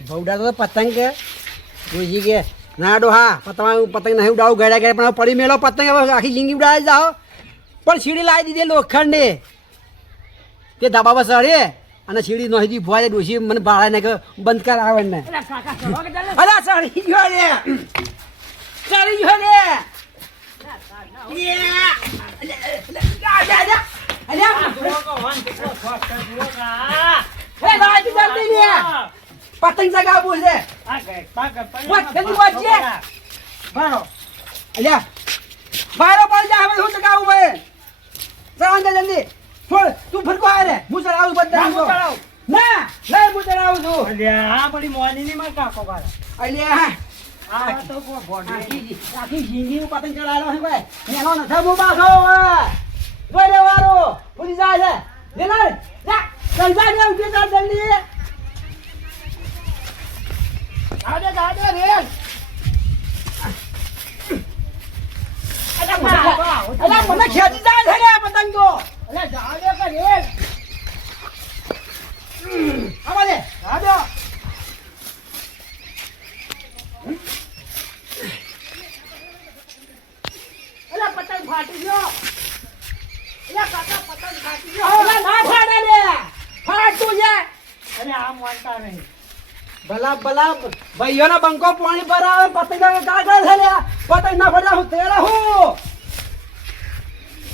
ભવડા તો પતંગ કે જોઈજી કે ના ડોહા પતંગ નહીં ઉડાવું ગળ્યા ગયા પણ પડી મેલો પતંગ હવે આખી જિંદગી ઉડાવી જાઓ પણ સીડી લાવી દીધી લોખંડની તે ધાબા પર ચડે અને સીડી નોહી ભોય ડોસી મને ભાડા ને કે બંધ કર આવે ને અરે ચડી ગયો રે ચડી ગયો રે પતંગ ચગાવવું છે બારો પડી જા હવે હું ચગાવું ભાઈ ચડાવ દે જલ્દી છોડ તું ફરકો આ રે હું ચડાવું બધા ના લે હું ચડાવું છું અલ્યા આ બડી મોની ની માર કાકો બારા અલ્યા આ તો કો બોડી આખી જિંદગી પતંગ ચડાવેલો છે ભાઈ એનો નથા મો બાખો વરે વારો પૂરી જાય છે લે લે જા ચલ જા ને ઉઠી જા જલ્દી આડે રે અલા મને ખેંચી જાય છે રે પતંગ તો અલા જા દે કે રે આવા દે આ દે અલા પતંગ ફાટી ગયો અલા કાકા પતંગ ફાટી ગયો અલા ના ફાડે રે ફાટતું છે અરે આ મોનતા નહીં ભલા ભાઈઓના બંકો પાણી પર આવે પતંગ કાગળ છે લે પતંગ ના ફડા હું તેરા હું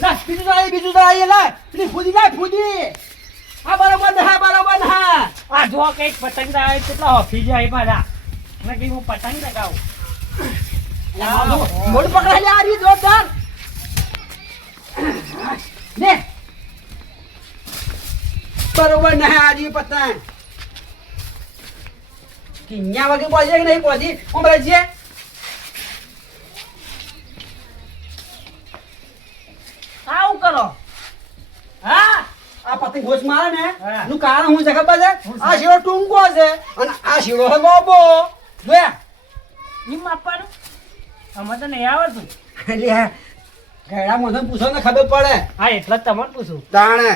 લા બીજું તો આઈ લે પેલી ફૂદી જાય ફૂદી આ બરોબર હા આ જો કઈક પતંગ આવે કેટલો હોફી જાય પાછા મેં કીધું હું પતંગ લગાવું મોડ પકડાઈ લે આ રી જોરદાર લે બરોબર ના આજી પતંગ કિન્યા વગે પહોંચે કે નહીં પહોંચી ઉમરે છે આવું કરો હા આ પતંગ ઘોષ મારે ને નું કારણ હું છે ખબર છે આ શીરો ટૂંકો છે અને આ શીરો છે બોબો જોયા એમ આપવાનું અમે તો નહીં આવડતું એટલે ગયડા મોઢે પૂછો ને ખબર પડે હા એટલે જ તમને પૂછું તાણે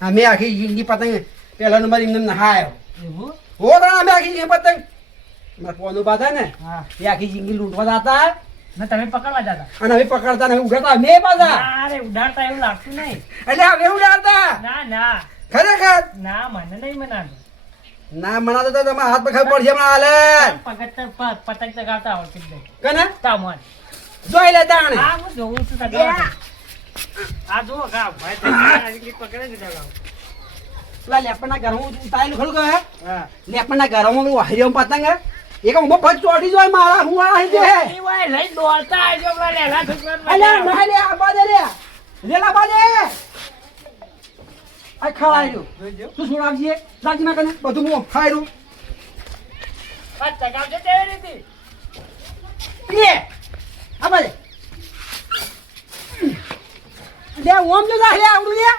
અમે આખી જિંદગી પતંગ પહેલો નંબર એમને નહાયો એવું હો તાણે અમે આખી જિંદગી પતંગ મારા પોનું બાધા ને હા એ આખી જિંદગી લૂંટવા જતા ને તમે પકડવા જતા અને હવે પકડતા ને ઉગાતા અમે પાછા અરે ઉડાડતા એવું લાગતું નહીં એટલે હવે ઉડાડતા ના ખરેખર ના મને નહીં મનાતું ના મનાતો તો તમારા હાથ પર ખબર પડશે હમણાં હાલે પતંગ ચગાવતા આવડતી જ નહીં કને તામણ જોઈ લે તાણે હા હું જોઉં છું ચગાવતા આ જુઓ ગા ભાઈ પકડે જ ચગાવ પેલા લેપણના ઘરમાં ઉતારેલું ખરું કહે હા લેપણના ઘરમાં હરિયમ પતંગ એક ઉમો પગ ચોટી જોય મારા હું આ દે ઈ વાય લઈ દોડતા આવજો પેલા લેલા છોકરા અલ્યા ના લે આ બાદે રે લેલા બાદે આ ખવાયરું જોજો તું છોડાવજે લાગી ના કને બધું હું ખાયરું આ ચગાવજે કેવી રીતે લે આ બાદે લે ઓમ જો જા લે આવડું લે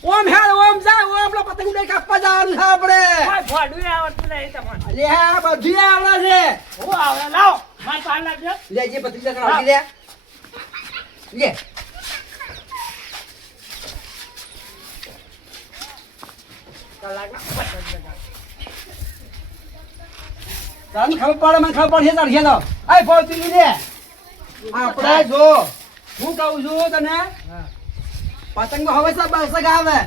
ઓમ હે ઓમ જા ઓમ લો પતંગ ઉડાઈ કાપવા જવાનું છે આપણે કોઈ ફોડું આવડતું નહીં તમને લે આ બધું આવડે છે હું આવડે લાવ માર પાર લાવજો લે જે પતંગ ચગાવડી લે લે કલાકમાં પતંગ ચગાવ તને ખબર પડે મને ખબર પડશે તાર ખેલો આય પહોંચી લે આપણે જો હું કહું છું તને હા પતંગ હવે સબ સગાવે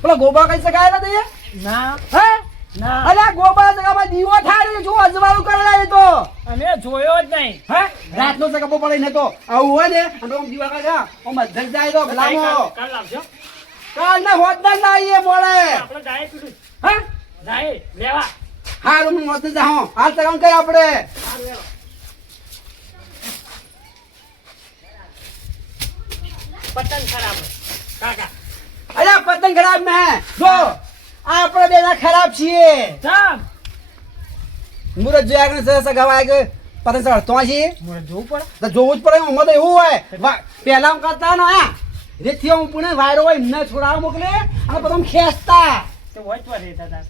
પેલો ગોબા કઈ સગાય ના દઈએ ના હે ના અલે ગોબા સગામાં દીવો થાય જો અજવાળું કરેલા એ તો અમે જોયો જ નહીં હે રાતનો સગાવો પડે ને તો આવું હોય ને અને ઓમ દીવા કાઢા ઓમ મધર જાય તો ભલામો કાલ લાવજો કાલ ના હોદના ના આઈએ મોડે આપણે જાય પીડું હે જાય લેવા હારું હું હોદ જાઉં હાલ સગામ કઈ આપણે પતંગ ખરાબ કાકા અરે પતંગ ખરાબ ને જો આપણે બેના ખરાબ છીએ ચાલ મુરત જોયા કે સગાવાય કે પતંગ ચડતો છે મને જોવું પડે તો જોવું જ પડે ઉમર તો એવું હોય પહેલા હું કરતા ને હા રેથી હું પુણે વાયરો હોય એમને છોડાવવા મોકલે અને પછી ખેંચતા તો હોય તો રહેતા હતા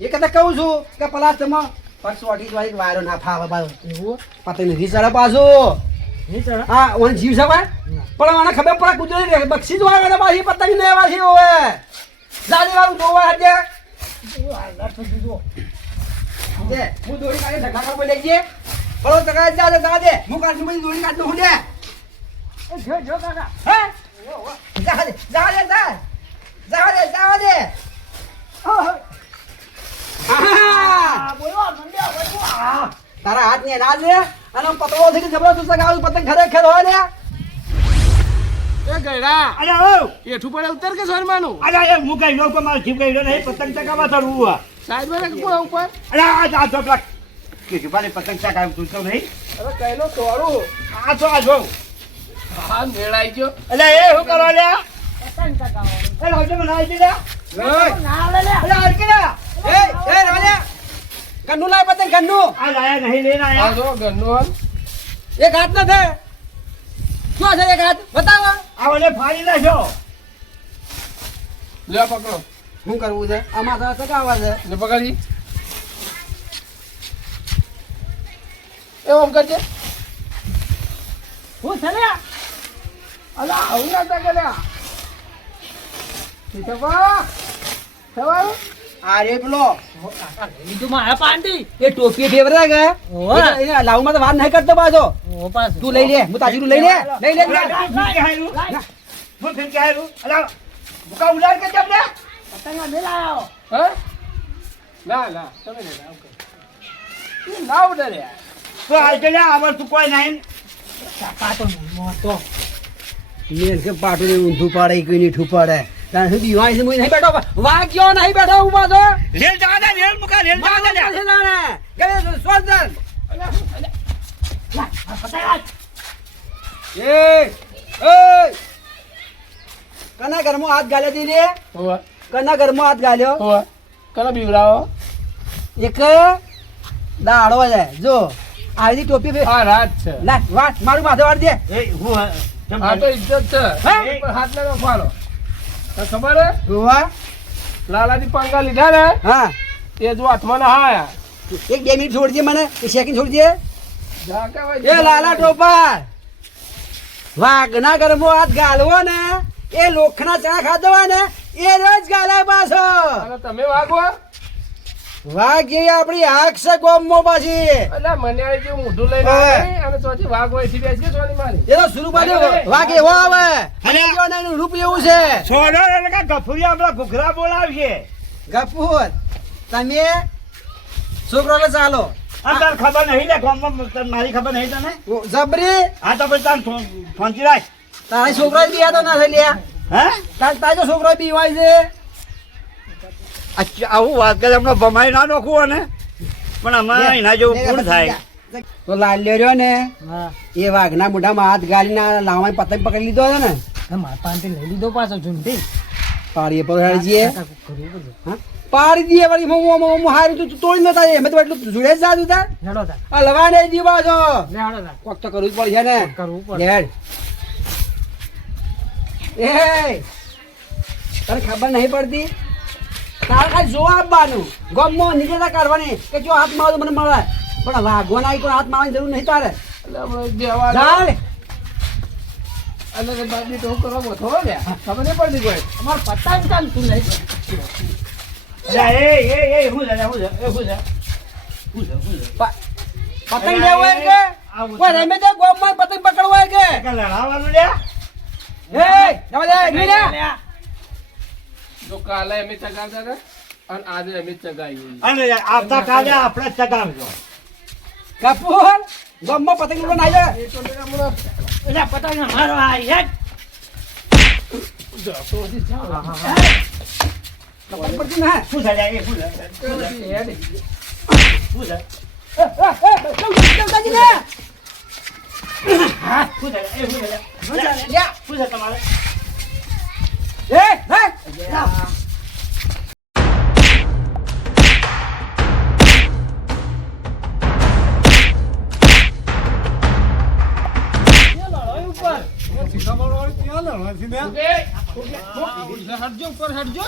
એ કદાચ કહું છું કે પેલા તમે પક્ષ વાટી વાળી વાયરો ના ફાવે બાયો એવું પતંગ નથી ચડે પાછું નહીં ચડે હા ઓને જીવ સવાય પણ મને ખબર પડે કુદરતી બક્ષી જ વાળવા પાછી પતંગ ને પાછી હોય જાડી વાળું જોવા હજે દે હું દોરી કાઢી ઢગલા પર લઈ જઈએ બરો ટકા જા દે હું કાઢું બધી દોરી કાઢું હું દે જો કાકા હે જા દે આ બોલો મંડ્યા બોલો તારા હાથ ની ના લે અને પતળો થઈ જબરદસ્ત સગાવું પતંગ ખરેખર હોય ને એ ગયડા અરે ઓ એઠું પડે ઉતર કે શર્માનું અરે એ મુકાઈ લો કો માર જીવ ગઈ નહીં પતંગ ચગાવા ચડવું આ સાઈડ માં રાખ કોઈ ઉપર અરે આ તો પેલા કે જુબાને પતંગ ચગાવ તું તો નહીં અરે કઈનો તોડું આ જો હા મેળાઈ ગયો અલે એ હું કરો લે પતંગ ચગાવવાનું. એ લાવજો બનાવી દીધા ના લે લે. અરે હરકીના એ રાજા કન્નુ લાય પતંગ કન્નુ આ લાયા નહીં લેના આ આયા જો ગન્નું એક હાથ ન થાય શું છે એક હાથ બતાવો આ ઓલે ફાડી નાખ્યો લે પકડો શું કરવું છે આમાં તો ચગાવવા છે લે પકડી એમ કરજે હું છે લે? અલા આવું ના તા લ્યા ઠીકવા સવારું આ રે પેલો લીધું મારા પાંડી. એ ટોપી ફેવરે કે ઓવે. એ લાવમાં તો વાર નહીં કરતો પાછો ઓ પાછું. તું લઈ લે હું તાજીનું લઈ લે હું ફિર કે હારું અલા બુકા ઉડાડ કે જબ લે પતંગ મેલાયો. હે ના ના તમે ને લાવ કર તું લાવ દે રે તો આ કે લે આવર તું કોઈ નહીં પાટો મોટો. મેલ કે પાટું ને ઊંધું પાડે કોઈ નહીં ઠુપાડે તાર સુધી વાય છે મુઈ નહીં બેઠો વાગ્યો નહીં બેઠો ઉભા તો રેલ જવા દે રેલ મુકા રેલ જવા દે છે જાણે કે સ્વર્ધન એ કના ઘરમાં હાથ ગાલ્યો તી રે હોવા કના ઘરમાં હાથ ગાલ્યો હોવા કલા બીવડાવો એક દાડો છે જો આવી ટોપી ફે આ રાત છે લા વાટ મારું માથે વાળ દે એ હું આ તો ઇજ્જત છે હે? ઉપર હાથ ના નાખવાનો તને ખબર હે ગોવા લાલાજી પાંગા લીધા ને હા તે જો હાથમાં ના આયા એક 2 મિનિટ છોડજે મને એક સેકન્ડ છોડજે જા કે ભાઈ એ લાલા ટોપર વાઘના ઘરમાં હાથ ગાલવો ને એ લોખના ચણા ખાધો હોય ને એ રોજ ગાલે પાછો અને તમે વાગો વાઘ જેવી આપણી આંખ છે ગોમમાં પાછી એટલે મને આ જેવું મોઢું લઈને ઓય. આવે અને ચોથી વાગ હોય થી બેસી સોની મારી એ તો શરૂ બાજુ વાઘ એવો આવે અને એવો ને એનું રૂપ એવું છે છોડો એટલે કે ગફુરિયા આપણા ઘુઘરા બોલાવશે ગફુર તમે છોકરોને ચાલો અંદર ખબર નહીં લે ગામમાં મારી ખબર નહીં તને જબરી આ તો પછી તાર ફોનથી રાખ તારા છોકરો બી તો ના થઈ લ્યા હે તારો છોકરો બી હોય છે અચ્છા આવું વાત કરે હમણાં ભમાઈ ના નાખવું ને પણ અમારે એના જેવું પૂર્ણ થાય તો લાલ્યો રહ્યો ને હા. એ વાઘના મોઢામાં હાથ ગાલીને લાવવાની પતંગ પકડી લીધો છે ને મારા પાંડી લઈ લીધો પાછો ઝૂંટી. પાડીએ પકડાડી જઈએ કરવું પડશે. હા? પાડી દઈએ વળી હું હારી તું તોડી નતા એમ તો એટલું જોડે જ જાતું તાર હેડો તાર. આ લવા નહીં દી પાછો લે હેડો તાર. કોક તો કરવું જ પડશે ને કરવું પડશે. લેડ એ તને ખબર નહીં પડતી તારે ખાલી જોવા આપવાનું ગમમાં નીકળતા કરવાની કે જો હાથ મારો મને મળે પણ વાઘવાના આવી કોઈ હાથ મારવાની જરૂર નહીં તારે એટલે હમણાં દેવા ચાલ એટલે બાજી તો કરો મોથો લે ખબર નહીં પડતી કોઈ અમાર પતંગ ચાલ તું લઈ જા. એ હું છે હું છે એ હું છે પતંગ લેવો હોય કે કોઈ રમે તો ગોમમાં પતંગ પકડવો હોય કે લડાવવાનું લે એ જવા દે નીકળી જા. જો કાલે અમે ચગાવતા ને અને આજે અમે ચગાવી અને આવતા કાલે આપણે ચગાવજો કપૂર ગોમમાં પતંગ લેવા ના જાય એ તો હમણાં એટલે પતંગ મારો આ હેડ. પતંગ પડતી ના શું છે એ શું છે હેડ શું છે જલ્દી ને હા શું છે એ શું છે લ્યા શું છે તમારે એ હે હટજો ઉપર હટજો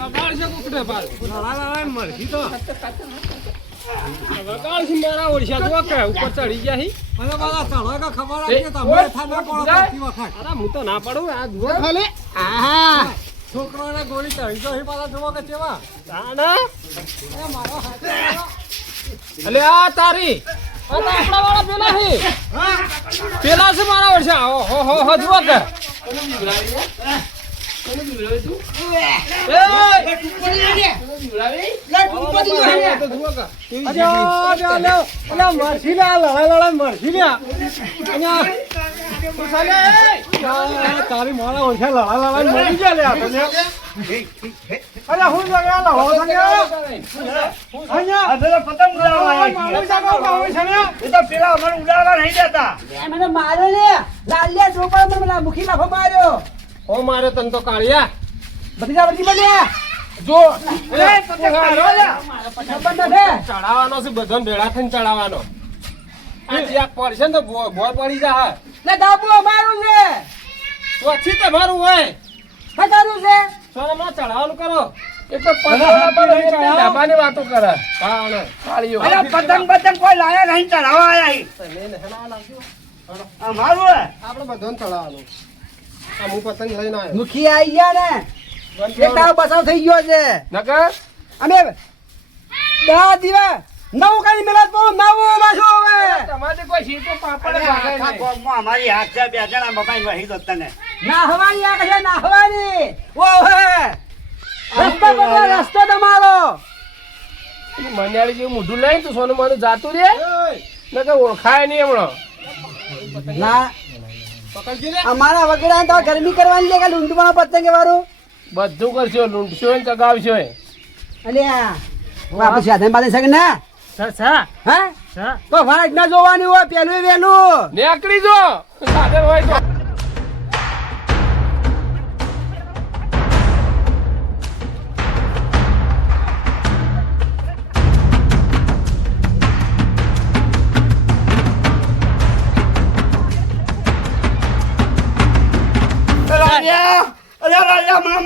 વગાડશે કુકડે પાર વગાડશે મારા ઓળશા તો કે ઉપર ચડી ગયા હી અરે હું તો ના પડું આ જુઓ ખાલી આહા છોકરાને ગોળી ચડી તો પાછા જોવા કે કેવા અલે આ તારી આ તો આપણા વાળા પેલા છે પેલા છે મારા વર્ષે હો જુઓ કે તારી મારા ઓછા લડા મરી ગયા લે અરે હું જગ્યા લડો પતંગ એ તો પેલા અમારે ઉડાડવા નહીં દેતા મને માર્યો ને લાલિયા ચોપા મને મુખી લાફો માર્યો ઓ મારે તન તો કાળિયા બધી બન્યા જો ચડાવવાનો છે બધાને ભેળા થઈને ચડાવવાનો આ જ્યાં પડશે ને તો ભોય પડી જા લે દાબુ મારું છે તો અછી તમારું હોય ખતરું છે સોનામાં ચડાવવાનું કરો એટલે ડાબાની વાતો કરે કાળીઓ અરે પતંગ કોઈ લાયા નહીં ચડાવવા આયા અમારું આપણે બધાને ચડાવવાનું આ હું પતંગ લઈને આવ્યો મુખી આવી ગયા ને એક તારો બચાવ થઈ ગયો છે નકર અમે 10 દિવસ નવું કઈ મેળાત પર નવું પાછું હવે તમારે કોઈ સીટો પાપડ ભાગે નહીં અમારી હાથ છે 2 જણા બપાઈ વહી દો તને ના હવાની આ કશે ના હવાની ઓહે રસ્તો તમારો મન્યાળી જેવું મોઢું લઈને તું સોનું માનું જાતું રે નકર ઓળખાય નહીં હમણાં ના પકડજી રે અમારા વગડા તો ગરમી કરવાની છે કે લૂંટવાનો પતંગ વાળું બધું કરશો લૂંટશો ને ચગાવશો અલ્યા આપણે સાધન બાધન શકે ને હા તો વાટ ના જોવાની હોય પેલું વેલું નેકડી જો સાધન હોય તો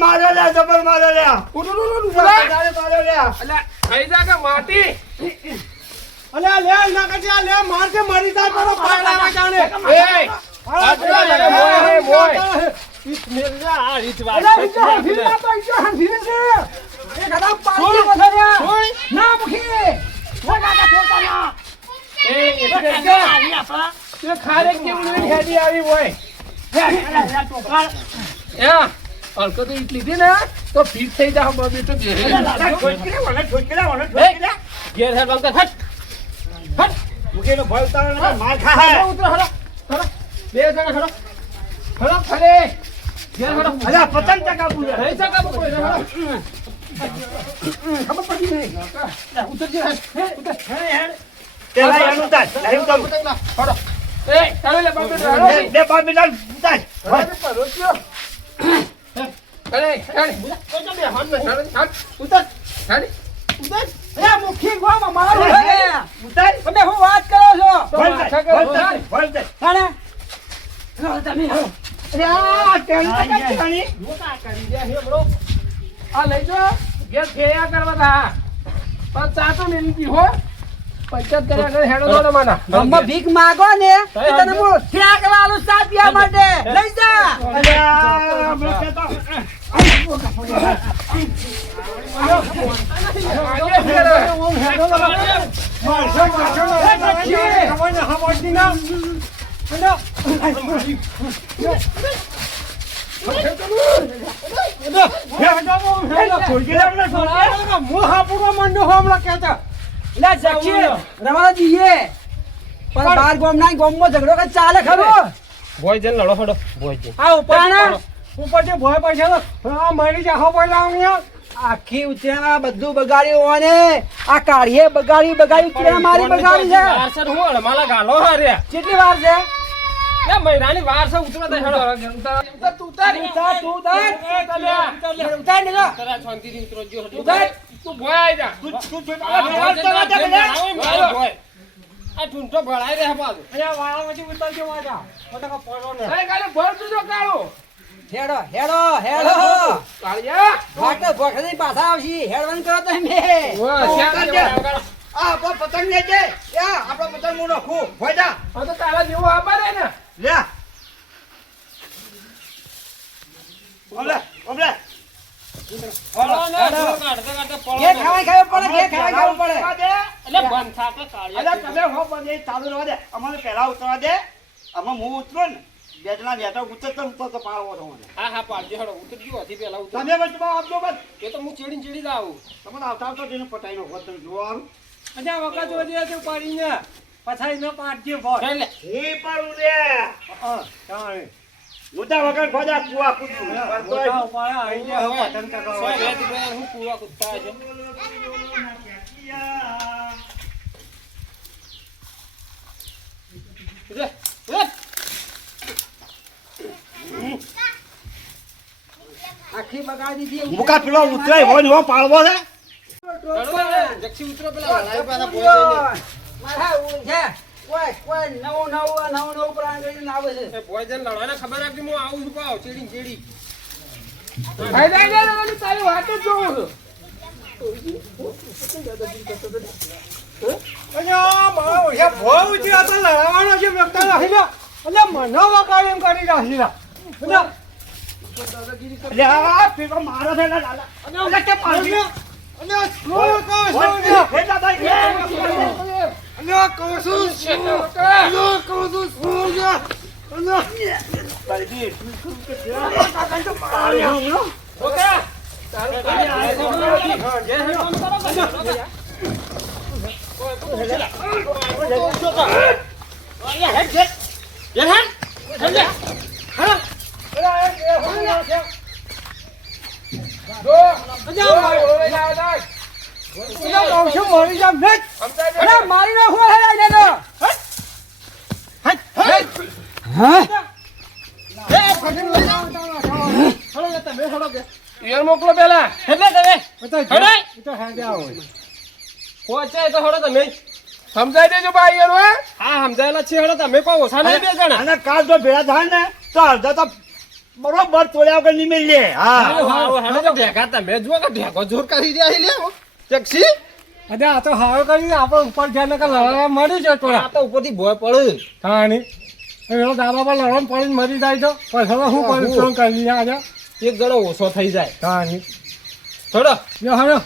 મારે લે જબર મારે લે થઈ જા કે માટી અલ્યા લે ના કટિયા લે માર કે મરી જાય તારો પાડા જાણે એ આટલા લે મોય હે મોય ઈસ મેરા આ રીત વાત ના મુખી એ ખારે કેવું હેડી આવી હોય હલકો તો ઈટ લીધી ને તો ફીટ થઈ જાવ બેટો ઘેર હેડ બંકર હટ હટ મુકેનો ભય ઉતારો ને માર ખા ઉતરો હડો હડો બે જણા હડો હડો ફરે ઘેર હડો અલ્યા પતંગ ચગાવું છે નહીં ચગાવો કોઈ હડો ખબર પડી નહીં ઉતરજે હટ ઉતર તેલા એનું તાર નહીં તો હડો એ ચાલે લે બાપે હડો બે પાંચ મિનિટ ઉતાર અરે હેડ તો બે હાથ મે હટ ઉતર હેડ ઉતર એ મુખી ગોમ મારું છે ઉતાર તમે હું વાત કરો છો ભલ દે હાને તમે અરે આ ટેણી ચગાવવાની મોટા કરી દે હેમડો આ લઈ જો ઘેર ફેયા કરવા તા પણ ચાતો મેલી દી હો પંચાયત કર્યા કરે હેડો દોડો માના મમ્મા ભીખ માગો ને તો તને હું ઠેક લાલું ચા પીવા માટે લઈ જા અલ્યા મને તો રવાના જઈએ પણ બાર ગોમ ના ગોમમાં ઝઘડો કઈ ચાલે ખરો બોય જન લડો હડો બોય જન આ ઉપાણા ઉપરથી ભય પૈસા આ મરી જા હો બોલા આખી ઉતરેણા બધું બગાડ્યું હોને આ કાઢીએ બગાડી ઉતરેણા મારી બગાડી છે વારસર હું અળમાલા ગાલો હારે કેટલી વાર છે એ મહિનાની વાર છે ઉતરો તો હેડો તું ઉતાર ઉતાર ને લો તરા શાંતિથી ઉતરો જો હડો ઉતાર તું ભોય આઈ જા તું આ ઠુંઠો ભળાઈ રહે બાજુ અહીંયા વાળામાંથી ઉતરજો વાજા ફટાકા પડો ને અરે કાલે ભર તું જો કાળો હેડો કાળિયા વાટે ભોખરી પાછા આવશી હેડવાનું કરો તમે ઓ શ્યામ આ આપણો પતંગ લે છે યા આપણો પતંગ હું નાખું હોય જા આ તો તારા જેવો આબા રે ને લે ઓમલે પડો ને, જો કાઢતા કાઢતા પડો ઘેર ને. ખાવાય ખાવું પડે, ઘેર ખાવાય ખાવું પડે. એટલે બંધ થા કે કાઢ્યા. અલ્યા તમે હો બંધ એ ચાલુ રહેવા દે અમારે પહેલા ઉતરવા દે આમાં હું ઉતરો ને બેટલા બેઠા ઉતરતો પાડવો તમને હા હા પાડજો હેડો ઉતરજો હજી પહેલા ઉતર. તમે વચમાં આપજો બસ એ તો હું ચીડીને ચીડી જ આવું. તમને આવતા આવતા તેને પટાઈ નો તમે જોવાનું અજા વખત વધે છે પાડીને પછાઈ ન પાડજે બોલ. એટલે એ પણ ઉડે મોટા વગર ખોજા કુવા કૂદતું મોટા ઉપાડ્યા આઈને હવે પતંગ ચગાવવા. સો વેત બે હું કૂવા કૂદતા છે. રે રે આખી બગાડી દીધી. મુકા પેલો ઉતરાય હોય ને એવો પાડવો છે જક્ષી ઉતરો પેલા લડાઈ પાછા ભોય મારા ઊંઘે. કોઈ નવું પ્રાણ કરીને આવે છે. જઈને ભોય જઈને લડવાને ખબર રાખી હું આવું છું પાવ ચીડી ચીડી. તારી વાત જ જોઉં છું. અલ્યા મારા ઓછા ભોય ઉતર્યા તો લડાવવાનો છે વ્યક્તા રાખી લે અલ્યા મનો વગાડ એમ કરી રાખી લે અલ્યા પેલો મારો છે દાદા અલ્યા કે મારી અલ્યા શું કહો છો હે દાદા અલ્યા કહો છું અલ્યા કહો છું શું છે અલ્યા તારી દી શું કે છે તારી હમણો ઓકે મરી જામ ને અરે મારી નાખો હે આઈને તો. ઈયર મોકલો પેલા. એટલે તમે હડાય પહોંચે તો હડો તમે સમજાઈ દેજો ભાઈ ઈયર હે. હા સમજાયેલા છે હડો તમે કોઈ ઓછા નહીં બે જણા. અને કાલ જો ભેળા થાય ને તો અડધા તો બરોબર તોડ્યા વગર નહીં મેળ લે હા હેડો ભેગા તમે જુઓ કે ભેગો જોર કરી રહ્યા લે જક્ષી. અરે આ તો હારો કરીને આપણે ઉપર જઈને કે લડવા મળી જાય આ તો ઉપરથી ભોય પડે. કહાની એનો દાબા પર લડવાનું પડીને મરી જાય તો પછી હવે શું પરિશ્રમ કરી આજે એક જણો ઓછો થઈ જાય. કહાની થોડો જો હારો